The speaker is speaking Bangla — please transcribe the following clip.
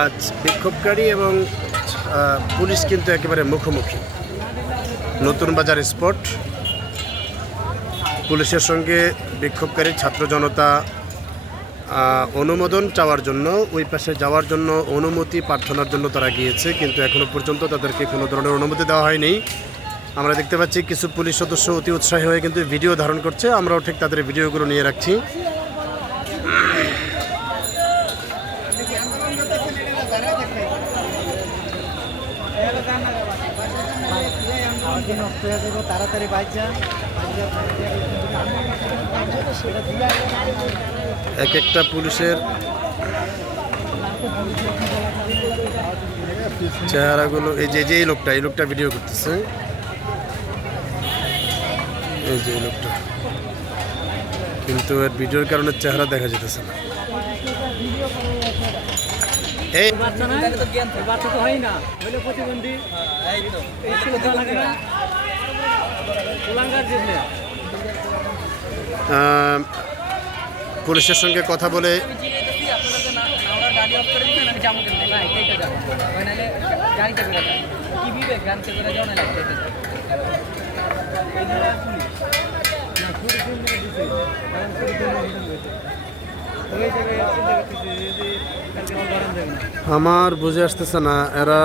আজ বিক্ষোভকারী এবং পুলিশ কিন্তু একেবারে মুখোমুখি। নতুন বাজার স্পট। পুলিশের সঙ্গে বিক্ষোভকারী ছাত্র জনতা অনুমোদন চাওয়ার জন্য, ওই পাশে যাওয়ার জন্য অনুমতি প্রার্থনার জন্য তারা গিয়েছে, কিন্তু এখনও পর্যন্ত তাদেরকে কোনো ধরনের অনুমতি দেওয়া হয়নি। আমরা দেখতে পাচ্ছি কিছু পুলিশ সদস্য অতি উৎসাহী হয়ে কিন্তু ভিডিও ধারণ করছে, আমরাও ঠিক তাদের ভিডিওগুলো নিয়ে রাখছি। তাড়াতাড়ি বাইক যান এক একটা পুলিশের চেহারাগুলো এই যে যে এই লোকটা এই লোকটা ভিডিও করতেছে। এই যে এই লোকটা। কিন্তু এর ভিডিওর কারণে চেহারা দেখা যেতেছে না। এই বাচ্চা না বাচ্চা তো হয় না। প্রতিবন্ধী। পুলিশের সঙ্গে কথা বলে আমার বুঝে আসতেছে না এরা